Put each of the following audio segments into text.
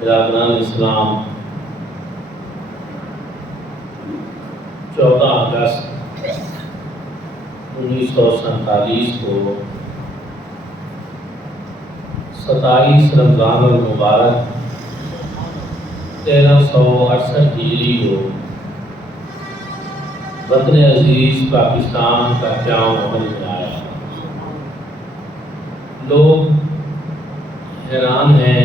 برادران اسلام، 14 اگست 1947 کو 27 رمضان المبارک 1368 ہجری کو وطن عزیز پاکستان کا قیام عمل میں آیا۔ لوگ حیران ہیں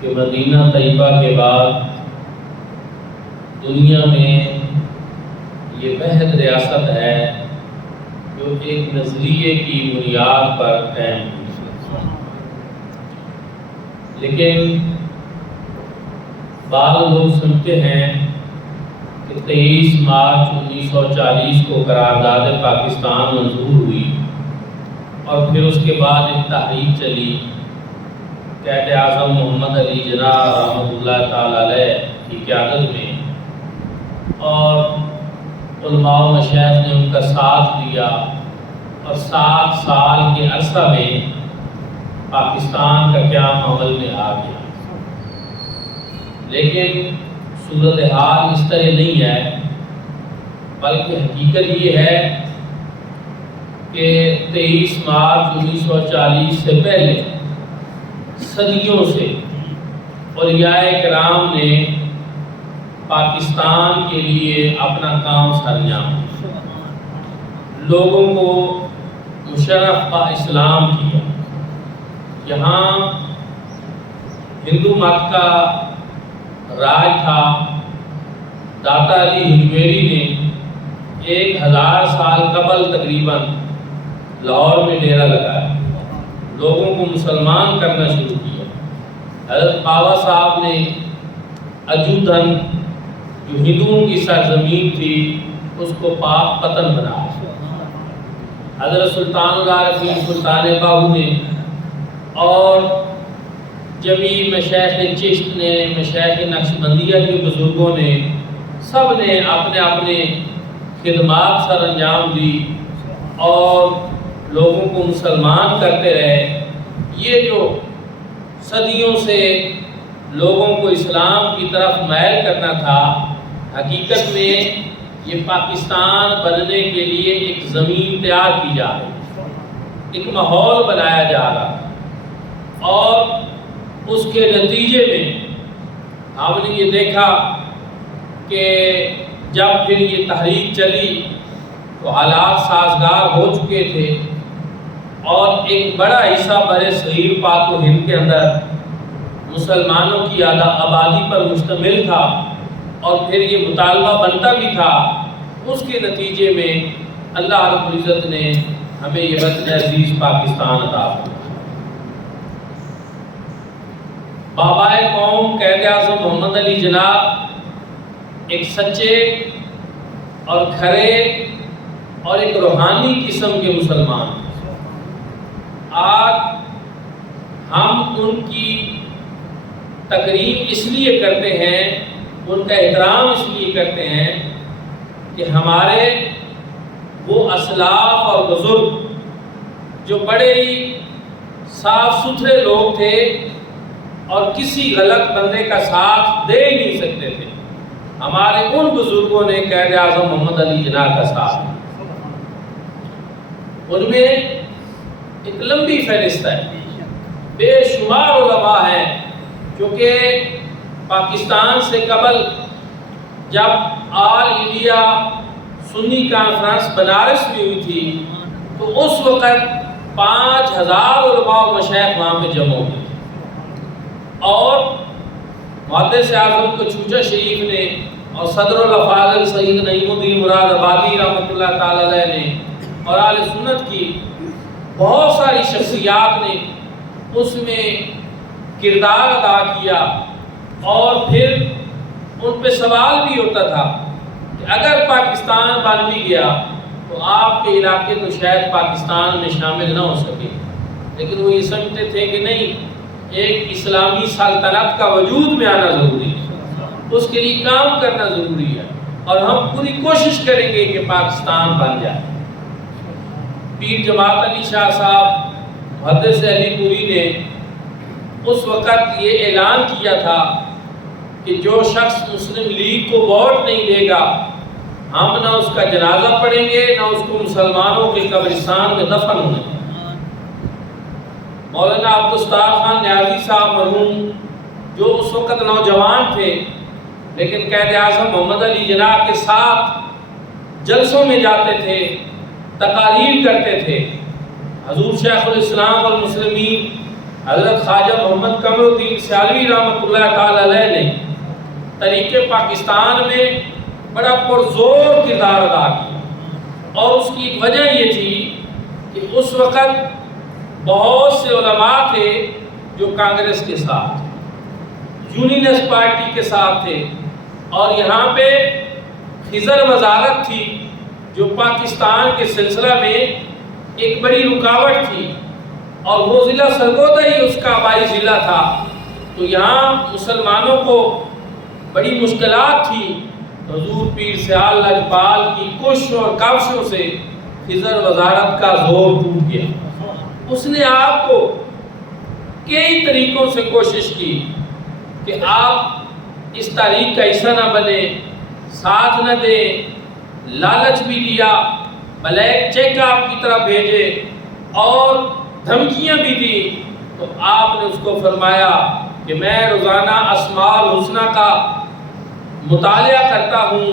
کہ مدینہ طیبہ کے بعد دنیا میں یہ واحد ریاست ہے جو ایک نظریے کی بنیاد پر قائم ہوئی، لیکن بعض لوگ سمجھتے ہیں کہ 23 مارچ 1940 کو قرارداد پاکستان منظور ہوئی اور پھر اس کے بعد ایک تحریک چلی قائد اعظم محمد علی جناح رحمۃ اللہ تعالی علیہ کی قیادت میں، اور علماء و مشائخ نے ان کا ساتھ دیا اور 7 سال کے عرصہ میں پاکستان کا قیام عمل میں آ گیا۔ لیکن صورتحال اس طرح نہیں ہے، بلکہ حقیقت یہ ہے کہ 23 مارچ 1940 سے پہلے صدیوں سے اولیاء کرام نے پاکستان کے لیے اپنا کام سرانجام دیا، لوگوں کو مشرف با اسلام کیا۔ یہاں ہندو مت کا راج تھا۔ داتا علی حجویری نے 1000 سال قبل تقریباً لاہور میں ڈیرا لگایا، لوگوں کو مسلمان کرنا شروع کیا۔ حضرت بابا صاحب نے اجودھن جو ہندوؤں کی سرزمین تھی اس کو پاک پتن بنایا۔ حضرت سلطان العارفین سلطان باہو نے اور جمیع مشائخ چشت نے، مشائخ نقشبندیہ کے بزرگوں نے، سب نے اپنے اپنے خدمات سر انجام دی اور لوگوں کو مسلمان کرتے رہے۔ یہ جو صدیوں سے لوگوں کو اسلام کی طرف مائل کرنا تھا، حقیقت میں یہ پاکستان بننے کے لیے ایک زمین تیار کی جا رہی ہے، ایک ماحول بنایا جا رہا ہے، اور اس کے نتیجے میں ہم نے یہ دیکھا کہ جب پھر یہ تحریک چلی تو حالات سازگار ہو چکے تھے، اور ایک بڑا حصہ برِ صغیر پاک و ہند کے اندر مسلمانوں کی آبادی پر مشتمل تھا، اور پھر یہ مطالبہ بنتا بھی تھا۔ اس کے نتیجے میں اللہ رب العزت نے ہمیں یہ وطن عزیز پاکستان عطا فرمایا۔ بابائے قوم قائد اعظم محمد علی جناح ایک سچے اور کھرے اور ایک روحانی قسم کے مسلمان ہیں۔ آج ہم ان کی تکریم اس لیے کرتے ہیں، ان کا احترام اس لیے کرتے ہیں کہ ہمارے وہ اسلاف اور بزرگ جو بڑے ہی صاف ستھرے لوگ تھے اور کسی غلط بندے کا ساتھ دے ہی نہیں سکتے تھے، ہمارے ان بزرگوں نے قائد اعظم محمد علی جناح کا ساتھ دیا۔ ان میں ایک لمبی فہرست ہے، بے شمار علماء ہیں، کیونکہ پاکستان سے قبل جب آل انڈیا سنی کانفرنس بنارس میں ہوئی تھی تو اس وقت 5000 علماء و مشائخ وہاں پہ جمع ہوئے تھے، اور محدث اعظم کوچوچا شریف نے اور صدر الافاضل سید نعیم الدین مراد آبادی رحمۃ اللہ تعالی علیہ نے اور اہل سنت کی بہت ساری شخصیات نے اس میں کردار ادا کیا، اور پھر ان پہ سوال بھی ہوتا تھا کہ اگر پاکستان بن بھی گیا تو آپ کے علاقے تو شاید پاکستان میں شامل نہ ہو سکے، لیکن وہ یہ سمجھتے تھے کہ نہیں، ایک اسلامی سلطنت کا وجود میں آنا ضروری ہے، اس کے لیے کام کرنا ضروری ہے، اور ہم پوری کوشش کریں گے کہ پاکستان بن جائے۔ پیر جماعت علی شاہ صاحب محدث علی پوری نے اس وقت یہ اعلان کیا تھا کہ جو شخص مسلم لیگ کو ووٹ نہیں دے گا ہم نہ اس کا جنازہ پڑھیں گے نہ اس کو مسلمانوں کے قبرستان میں دفن ہونے دیں گے۔ مولانا عبدالستار خان نیازی صاحب مرحوم جو اس وقت نوجوان تھے لیکن قائد اعظم محمد علی جناح کے ساتھ جلسوں میں جاتے تھے، تقاریر کرتے تھے، حضور شیخ الاسلام والمسلمین حضرت خواجہ محمد قمر الدین سیالوی رحمۃ اللہ تعالی علیہ نے تحریک پاکستان میں بڑا پرزور کردار ادا کیا، اور اس کی ایک وجہ یہ تھی کہ اس وقت بہت سے علماء تھے جو کانگریس کے ساتھ تھے، یونینسٹ پارٹی کے ساتھ تھے، اور یہاں پہ خضر وزارت تھی جو پاکستان کے سلسلہ میں ایک بڑی رکاوٹ تھی، اور وہ ضلع سرگودا ہی اس کا آبائی ضلع تھا، تو یہاں مسلمانوں کو بڑی مشکلات تھی۔ حضور پیر سیال لجپال کی کوششوں اور کاوشوں سے خضر وزارت کا زور ٹوٹ گیا۔ اس نے آپ کو کئی طریقوں سے کوشش کی کہ آپ اس تاریخ کا حصہ نہ بنے، ساتھ نہ دیں، لالچ بھی دیا، بلیک چیک آپ کی طرف بھیجے اور دھمکیاں بھی دی، تو آپ نے اس کو فرمایا کہ میں روزانہ اسماء الحسنہ کا مطالعہ کرتا ہوں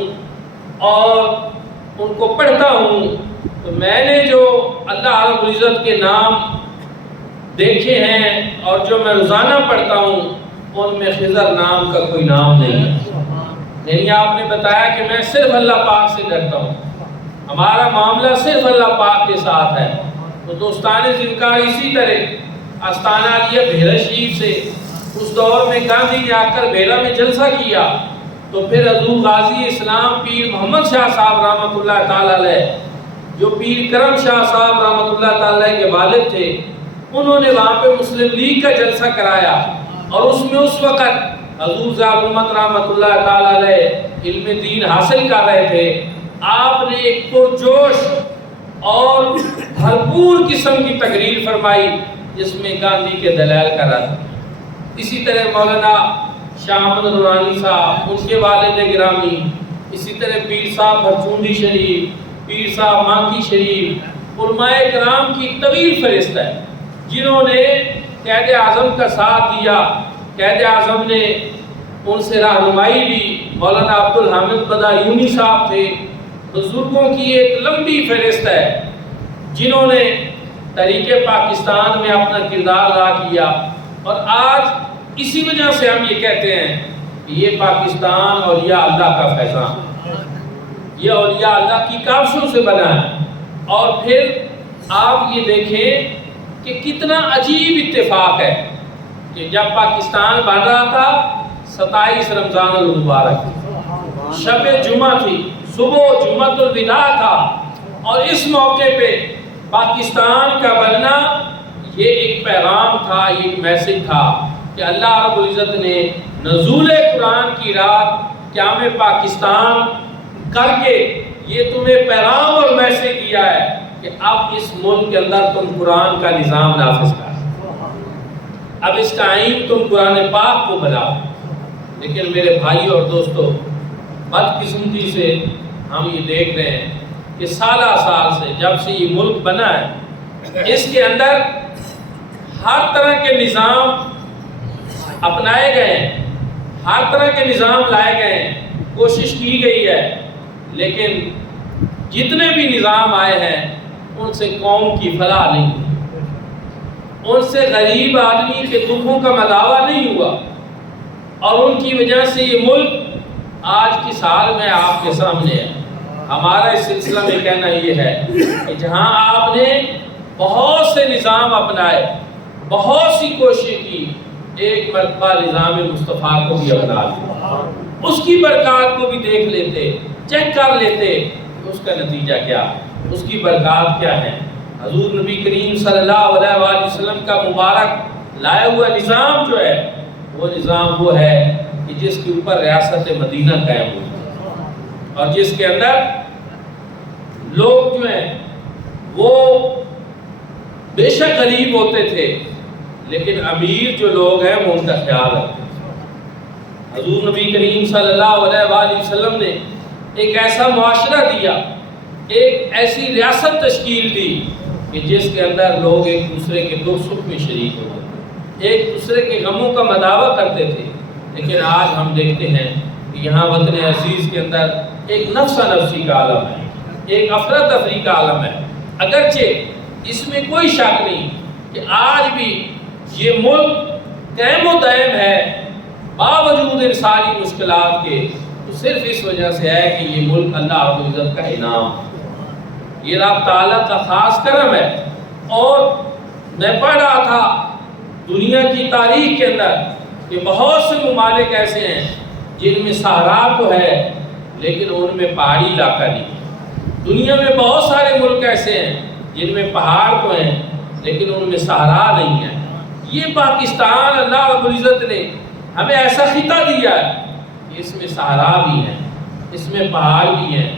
اور ان کو پڑھتا ہوں، تو میں نے جو اللہ رب العزت کے نام دیکھے ہیں اور جو میں روزانہ پڑھتا ہوں ان میں خضر نام کا کوئی نام نہیں ہے۔ یعنی آپ نے بتایا کہ میں صرف اللہ پاک سے ڈرتا ہوں، ہمارا معاملہ صرف اللہ پاک کے ساتھ ہے۔ تو دوستان ذکر اسی طرح آستانہ علیہ بھیرا شریف سے اس دور میں گاندھی نے آ کر بھیرا میں جلسہ کیا، تو پھر حضور غازی اسلام پیر محمد شاہ صاحب رحمۃ اللہ تعالی علیہ جو پیر کرم شاہ صاحب رحمۃ اللہ تعالی علیہ کے والد تھے، انہوں نے وہاں پہ مسلم لیگ کا جلسہ کرایا، اور اس میں اس وقت حضور ذات رحمۃ اللہ تعالی علیہ علم دین حاصل کر رہے تھے۔ آپ نے ایک پرجوش اور بھرپور قسم کی تقریر فرمائی جس میں گاندھی کے دلائل کا رد۔ اسی طرح مولانا شاہ احمد نورانی صاحب، ان کے والد گرامی، اسی طرح پیر صاحب بھرچونڈی شریف، پیر صاحب مانکی شریف، علماء کرام کی ایک طویل فہرست ہے جنہوں نے قائد اعظم کا ساتھ دیا۔ قائد اعظم نے ان سے رہنمائی لی۔ مولانا عبدالحامد بدایونی صاحب تھے۔ بزرگوں کی ایک لمبی فہرست ہے جنہوں نے تحریک پاکستان میں اپنا کردار ادا کیا، اور آج اسی وجہ سے ہم یہ کہتے ہیں کہ یہ پاکستان اولیاء اللہ کا فیضان، یہ اولیاء اللہ کی کاوشوں سے بنا ہے۔ اور پھر آپ یہ دیکھیں کہ کتنا عجیب اتفاق ہے کہ جب پاکستان بن رہا تھا 27 رمضان المبارک شب جمعہ تھی، صبح جمعۃ الوداع تھا، اور اس موقع پہ پاکستان کا بننا یہ ایک پیغام تھا، یہ ایک میسج تھا کہ اللہ رب العزت نے نزول قرآن کی رات قیام پاکستان کر کے یہ تمہیں پیغام اور میسج دیا ہے کہ اب اس ملک کے اندر تم قرآن کا نظام نافذ کر، اب اس کا آئین تم قرآن پاک کو بناؤ۔ لیکن میرے بھائی اور دوستو، بدقسمتی سے ہم یہ دیکھ رہے ہیں کہ سالہ سال سے جب سے یہ ملک بنا ہے، اس کے اندر ہر طرح کے نظام اپنائے گئے ہیں، ہر طرح کے نظام لائے گئے ہیں، کوشش کی گئی ہے، لیکن جتنے بھی نظام آئے ہیں ان سے قوم کی فلاح نہیں ہوئی، ان سے غریب آدمی کے دکھوں کا مداوا نہیں ہوا، اور ان کی وجہ سے یہ ملک آج کی سال میں آپ کے سامنے ہے۔ ہمارا اس سلسلہ میں کہنا یہ ہے کہ جہاں آپ نے بہت سے نظام اپنائے، بہت سی کوشش کی، ایک مرتبہ نظام مصطفیٰ کو بھی اپنا لیا، اس کی برکات کو بھی دیکھ لیتے، چیک کر لیتے، اس کا نتیجہ کیا، اس کی برکات کیا ہے۔ حضور نبی کریم صلی اللہ علیہ وآلہ وسلم کا مبارک لایا ہوا نظام جو ہے، وہ نظام وہ ہے کہ جس کے اوپر ریاست مدینہ قائم ہوئی، اور جس کے اندر لوگ جو ہیں وہ بے شک غریب ہوتے تھے، لیکن امیر جو لوگ ہیں وہ ان کا خیال رکھتے ہیں۔ حضور نبی کریم صلی اللہ علیہ وآلہ وسلم نے ایک ایسا معاشرہ دیا، ایک ایسی ریاست تشکیل دی کہ جس کے اندر لوگ ایک دوسرے کے دکھ سکھ میں شریک ہوتے تھے، ایک دوسرے کے غموں کا مداوع کرتے تھے۔ لیکن آج ہم دیکھتے ہیں کہ یہاں وطن عزیز کے اندر ایک نفسا نفسی کا عالم ہے، ایک افراتفری کا عالم ہے۔ اگرچہ اس میں کوئی شک نہیں کہ آج بھی یہ ملک قائم و دائم ہے باوجود ان ساری مشکلات کے، تو صرف اس وجہ سے ہے کہ یہ ملک اللہ رب العزت کا انعام ہے، یہ رب تعالیٰ کا خاص کرم ہے۔ اور میں پڑھ رہا تھا دنیا کی تاریخ کے اندر کہ بہت سے ممالک ایسے ہیں جن میں صحرا تو ہے لیکن ان میں پہاڑی علاقہ نہیں۔ دنیا میں بہت سارے ملک ایسے ہیں جن میں پہاڑ تو ہیں لیکن ان میں صحرا نہیں ہے۔ یہ پاکستان اللہ رب العزت نے ہمیں ایسا خطہ دیا ہے کہ اس میں صحرا بھی ہیں، اس میں پہاڑ بھی ہیں،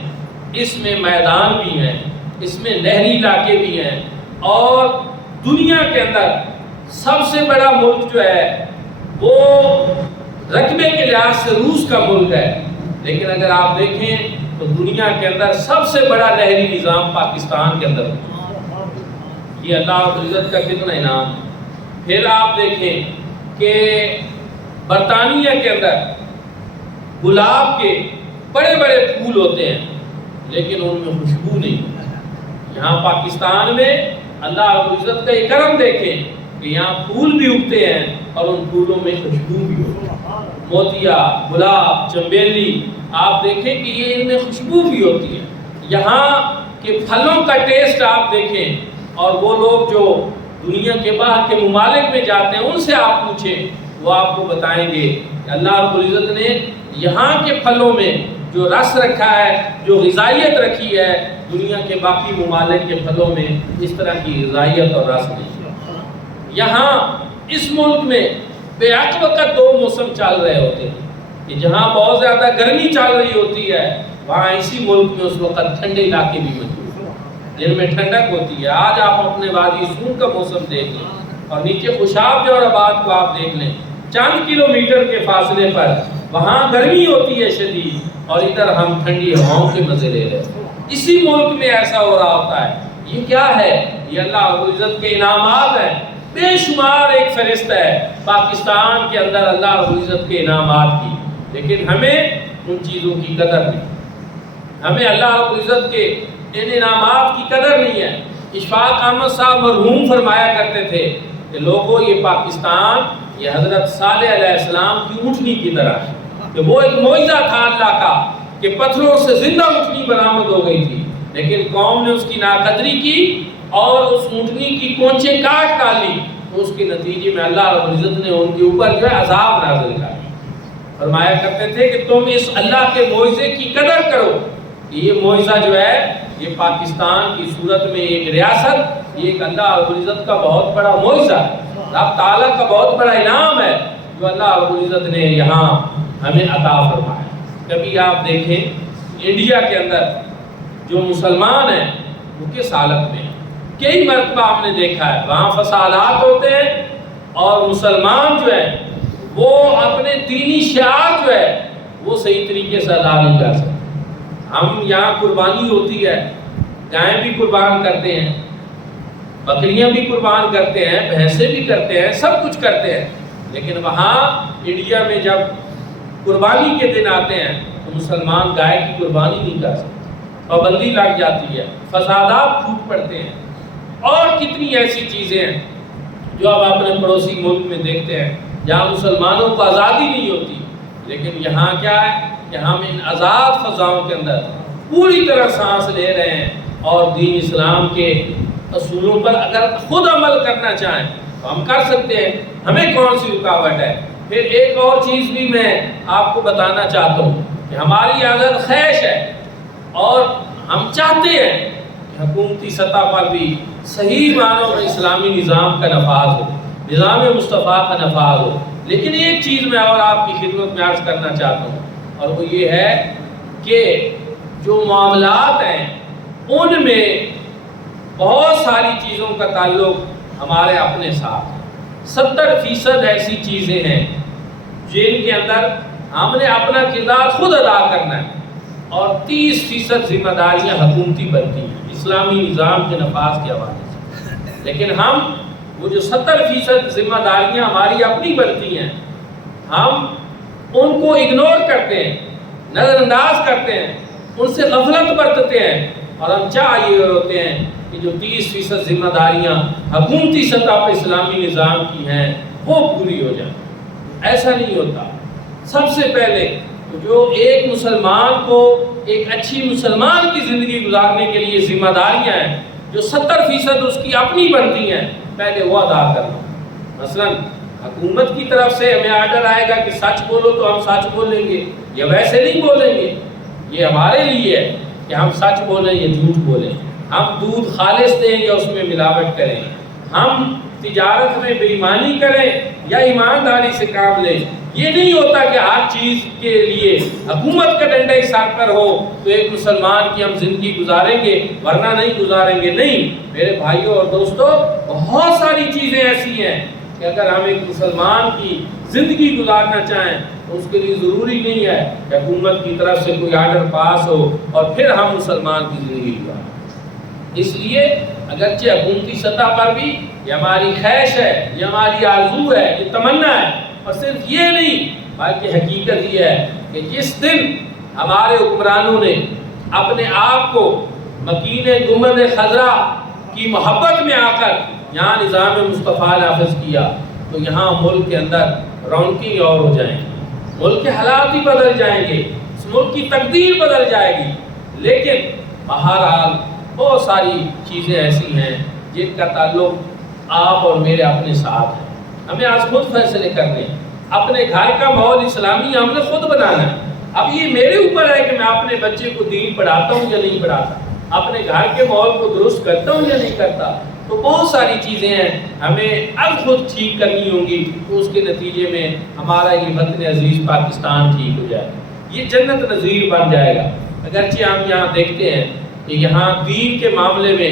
اس میں میدان بھی ہیں، اس میں نہری علاقے بھی ہیں، اور دنیا کے اندر سب سے بڑا ملک جو ہے وہ رقبے کے لحاظ سے روس کا ملک ہے، لیکن اگر آپ دیکھیں تو دنیا کے اندر سب سے بڑا نہری نظام پاکستان کے اندر ہے۔ یہ اللہ رب العزت کا کتنا انعام ہے۔ پھر آپ دیکھیں کہ برطانیہ کے اندر گلاب کے بڑے بڑے پھول ہوتے ہیں لیکن ان میں خوشبو نہیں ہوتی۔ یہاں پاکستان میں اللہ رب العزت کا یہ کرم دیکھیں کہ یہاں پھول بھی اگتے ہیں اور ان پھولوں میں خوشبو بھی ہوتی ہے۔ موتیا، گلاب، چنبیلی، آپ دیکھیں کہ یہ ان میں خوشبو بھی ہوتی ہے۔ یہاں کے پھلوں کا ٹیسٹ آپ دیکھیں، اور وہ لوگ جو دنیا کے باہر کے ممالک میں جاتے ہیں ان سے آپ پوچھیں، وہ آپ کو بتائیں گے کہ اللہ رب العزت نے یہاں کے پھلوں میں جو رس رکھا ہے، جو غذائیت رکھی ہے، دنیا کے باقی ممالک کے پھلوں میں اس طرح کی غذائیت اور رس نہیں ہے۔ یہاں اس ملک میں بے حق وقت دو موسم چل رہے ہوتے ہیں کہ جہاں بہت زیادہ گرمی چل رہی ہوتی ہے وہاں اسی ملک میں اس وقت ٹھنڈے علاقے بھی موجود ہیں جن میں ٹھنڈک ہوتی ہے۔ آج آپ اپنے وادی سون کا موسم دیکھ لیں اور نیچے خوشاب جور آباد کو آپ دیکھ لیں، چند کلومیٹر کے فاصلے پر وہاں گرمی ہوتی ہے شدید اور ادھر ہم ٹھنڈی ہواؤں کے مزے لے رہے ہیں۔ اسی ملک میں ایسا ہو رہا ہوتا ہے۔ یہ کیا ہے؟ یہ اللہ رب العزت کے انعامات ہیں، بے شمار ایک فہرست ہے پاکستان کے اندر اللہ رب العزت کے انعامات کی، لیکن ہمیں ان چیزوں کی قدر نہیں، ہمیں اللہ رب العزت کے ان انعامات کی قدر نہیں ہے۔ اشفاق احمد صاحب مرحوم فرمایا کرتے تھے کہ لوگوں یہ پاکستان یہ حضرت صالح علیہ السلام کی اونٹنی کی طرح ہے کہ وہ ایک معجزہ تھا اللہ کا کہ پتھروں سے زندہ اونٹنی برآمد ہو گئی تھی، لیکن قوم نے اس کی ناقدری کی اور اس اونٹنی کی کونچیں کاٹ ڈالی، تو اس کے نتیجے میں اللہ رب العزت نے ان کے اوپر جو ہے عذاب نازل کر دیا۔ فرمایا کرتے تھے کہ تم اس اللہ کے معجزے کی قدر کرو کہ یہ معجزہ جو ہے یہ پاکستان کی صورت میں ایک ریاست، یہ ایک اللہ رب العزت کا بہت بڑا معجزہ ہے، رب تعالیٰ کا بہت بڑا انعام ہے جو اللہ رب العزت نے یہاں ہمیں عطا فرمایا۔ کبھی آپ دیکھیں انڈیا کے اندر جو مسلمان ہیں وہ کس حالت میں ہیں؟ کئی مرتبہ ہم نے دیکھا ہے وہاں فسادات ہوتے ہیں اور مسلمان جو ہیں وہ اپنے دینی شعار جو ہے وہ صحیح طریقے سے ادا نہیں کر سکتے۔ ہم یہاں قربانی ہوتی ہے، گائیں بھی قربان کرتے ہیں، بکریاں بھی قربان کرتے ہیں، بھینسیں بھی کرتے ہیں، سب کچھ کرتے ہیں، لیکن وہاں انڈیا میں جب قربانی کے دن آتے ہیں تو مسلمان گائے کی قربانی نہیں کر سکتے، پابندی لگ جاتی ہے، فسادات پھوٹ پڑتے ہیں، اور کتنی ایسی چیزیں ہیں جو اب اپنے پڑوسی ملک میں دیکھتے ہیں جہاں مسلمانوں کو آزادی نہیں ہوتی، لیکن یہاں کیا ہے کہ ہم ان آزاد فضاؤں کے اندر پوری طرح سانس لے رہے ہیں، اور دین اسلام کے اصولوں پر اگر خود عمل کرنا چاہیں تو ہم کر سکتے ہیں، ہمیں کون سی رکاوٹ ہے۔ پھر ایک اور چیز بھی میں آپ کو بتانا چاہتا ہوں کہ ہماری عادت خواہش ہے اور ہم چاہتے ہیں کہ حکومتی سطح پر بھی صحیح معنوں میں اسلامی نظام کا نفاذ ہو، نظام مصطفیٰ کا نفاذ ہو، لیکن ایک چیز میں اور آپ کی خدمت میں عرض کرنا چاہتا ہوں، اور وہ یہ ہے کہ جو معاملات ہیں ان میں بہت ساری چیزوں کا تعلق ہمارے اپنے ساتھ ہے۔ 70% ایسی چیزیں ہیں جن کے اندر ہم نے اپنا کردار خود ادا کرنا ہے، اور 30% ذمہ داریاں حکومتی بنتی ہیں اسلامی نظام کے نفاذ کے حوالے سے۔ لیکن ہم وہ جو 70% ذمہ داریاں ہماری اپنی بنتی ہیں، ہم ان کو اگنور کرتے ہیں، نظر انداز کرتے ہیں، ان سے غفلت برتتے ہیں، اور ہم چاہ یہ ہوتے ہیں کہ جو 30% ذمہ داریاں حکومتی سطح پہ اسلامی نظام کی ہیں وہ پوری ہو جائیں۔ ایسا نہیں ہوتا۔ سب سے پہلے جو ایک مسلمان کو ایک اچھی مسلمان کی زندگی گزارنے کے لیے ذمہ داریاں ہیں جو 70% اس کی اپنی بنتی ہیں، پہلے وہ ادا کرنا۔ مثلا حکومت کی طرف سے ہمیں آرڈر آئے گا کہ سچ بولو تو ہم سچ بولیں گے، یا ویسے نہیں بولیں گے۔ یہ ہمارے لیے ہے کہ ہم سچ بولیں یا جھوٹ بولیں، ہم دودھ خالص دیں یا اس میں ملاوٹ کریں، ہم تجارت میں بے ایمانی کریں یا ایمانداری سے کام لیں۔ یہ نہیں ہوتا کہ ہر چیز کے لیے حکومت کا ڈنڈا ہی سر پر ہو تو ایک مسلمان کی ہم زندگی گزاریں گے ورنہ نہیں گزاریں گے۔ نہیں میرے بھائیوں اور دوستوں، بہت ساری چیزیں ایسی ہیں کہ اگر ہم ایک مسلمان کی زندگی گزارنا چاہیں تو اس کے لیے ضروری نہیں ہے کہ حکومت کی طرف سے کوئی آرڈر پاس ہو اور پھر ہم مسلمان کی زندگی گزاریں۔ اس لیے اگرچہ حکومتی سطح پر بھی یہ ہماری خواہش ہے، یہ ہماری آرزو ہے، یہ تمنا ہے، اور صرف یہ نہیں بلکہ حقیقت یہ ہے کہ جس دن ہمارے حکمرانوں نے اپنے آپ کو مکین گنبد خضرا کی محبت میں آ کر یہاں نظام مصطفیٰ نافذ کیا تو یہاں ملک کے اندر رونقیں اور ہو جائیں گی، ملک کے حالات ہی بدل جائیں گے، اس ملک کی تقدیر بدل جائے گی۔ لیکن بہرحال بہت ساری چیزیں ایسی ہیں جن کا تعلق آپ اور میرے اپنے ساتھ ہے۔ ہمیں آج خود فیصلے کرنے ہیں، اپنے گھر کا ماحول اسلامی ہم نے خود بنانا ہے۔ اب یہ میرے اوپر ہے کہ میں اپنے بچے کو دین پڑھاتا ہوں یا نہیں پڑھاتا، اپنے گھر کے ماحول کو درست کرتا ہوں یا نہیں کرتا۔ تو بہت ساری چیزیں ہیں ہمیں اب خود ٹھیک کرنی ہوں گی، تو اس کے نتیجے میں ہمارا یہ وطن عزیز پاکستان ٹھیک ہو جائے گا، یہ جنت نظیر بن جائے گا۔ اگرچہ ہم یہاں دیکھتے ہیں کہ یہاں دین کے معاملے میں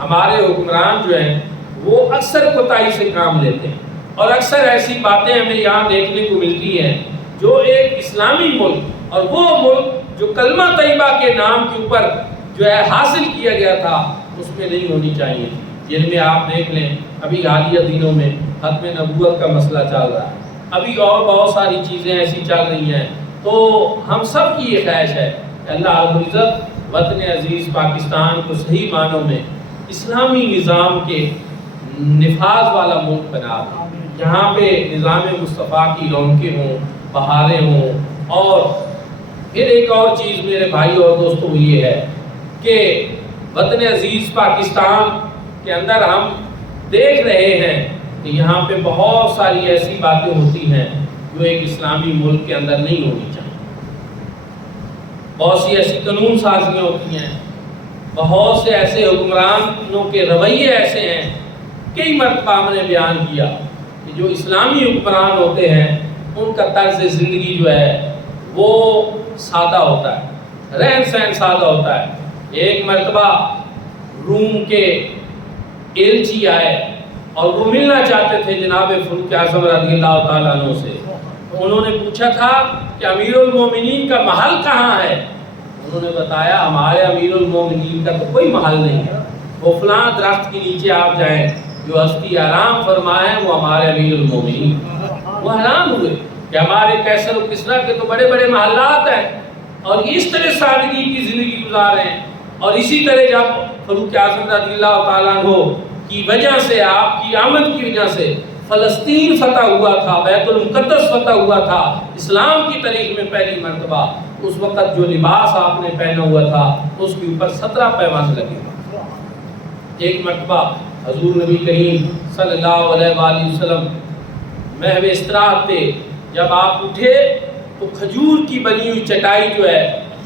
ہمارے حکمران جو ہیں وہ اکثر کوتاہی سے کام لیتے ہیں، اور اکثر ایسی باتیں ہمیں یہاں دیکھنے کو ملتی ہیں جو ایک اسلامی ملک اور وہ ملک جو کلمہ طیبہ کے نام کے اوپر جو ہے حاصل کیا گیا تھا اس میں نہیں ہونی چاہیے تھی۔ جن میں آپ دیکھ لیں ابھی حالیہ دنوں میں ختم نبوت کا مسئلہ چل رہا ہے، ابھی اور بہت ساری چیزیں ایسی چل رہی ہیں۔ تو ہم سب کی یہ خواہش ہے کہ اللہ رب العزت وطن عزیز پاکستان کو صحیح معنوں میں اسلامی نظام کے نفاذ والا ملک بنا دے، جہاں پہ نظام مصطفیٰ کی رونقیں ہوں، بہاریں ہوں۔ اور پھر ایک اور چیز میرے بھائی اور دوستوں یہ ہے کہ وطن عزیز پاکستان کے اندر ہم دیکھ رہے ہیں کہ یہاں پہ بہت ساری ایسی باتیں ہوتی ہیں جو ایک اسلامی ملک کے اندر نہیں ہونی چاہیے۔ بہت سی ایسی قانون سازیاں ہوتی ہیں، بہت سے ایسے حکمرانوں کے رویے ایسے ہیں، کئی مرتبہ ہم نے بیان کیا کہ جو اسلامی حکمران ہوتے ہیں ان کا طرز زندگی جو ہے وہ سادہ ہوتا ہے، رہن سہن سادہ ہوتا ہے۔ ایک مرتبہ روم کے ایلچی آئے اور وہ ملنا چاہتے تھے جناب فاروق اعظم رضی اللہ تعالیٰ عنہ سے۔ انہوں نے پوچھا تھا کہ امیر المومنین کا محل کہاں ہے؟ انہوں نے بتایا ہمارے امیر المومنین کا تو کوئی محل نہیں ہے، وہ فلاں درخت کے نیچے آپ جائیں، جو ہستی آرام فرمائے وہ ہمارے امیر المومنین۔ وہ حیران ہوئے کہ ہمارے قیصر و کسریٰ کے تو بڑے بڑے محلات ہیں اور اس طرح سادگی کی زندگی گزار رہے ہیں۔ اور اسی طرح جب فاروق اعظم رضی اللہ تعالیٰ عنہ کی وجہ سے، آپ کی آمد کی وجہ سے فلسطین فتح ہوا تھا، بیت المقدس فتح ہوا تھا اسلام کی تاریخ میں پہلی مرتبہ، اس وقت جو لباس آپ نے پہنا ہوا تھا اس کے اوپر 17 پیوند لگے ہوئے۔ ایک مرتبہ حضور نبی کریم صلی اللہ علیہ وآلہ وسلم محو استراحت پہ جب آپ اٹھے تو کھجور کی بنی ہوئی چٹائی جو ہے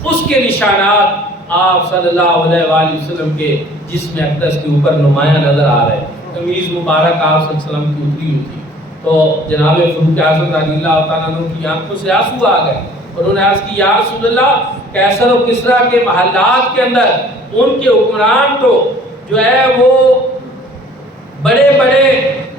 اس کے نشانات آپ صلی اللہ علیہ وآلہ وسلم کے جسم اقدس کے اوپر نمایاں نظر آ رہے ہیں۔ قمیض مبارک آپ صلی اللہ علیہ وسلم کی اتری ہوئی تھی تو جناب فاروق اعظم رضی اللہ تعالیٰ عنہ کی آنکھوں سے آنسو آ گئے۔ انہوں نے عرض کی یا رسول اللہ، قیصر و کسریٰ کے محلات کے اندر ان کے حکمران تو جو ہے وہ بڑے بڑے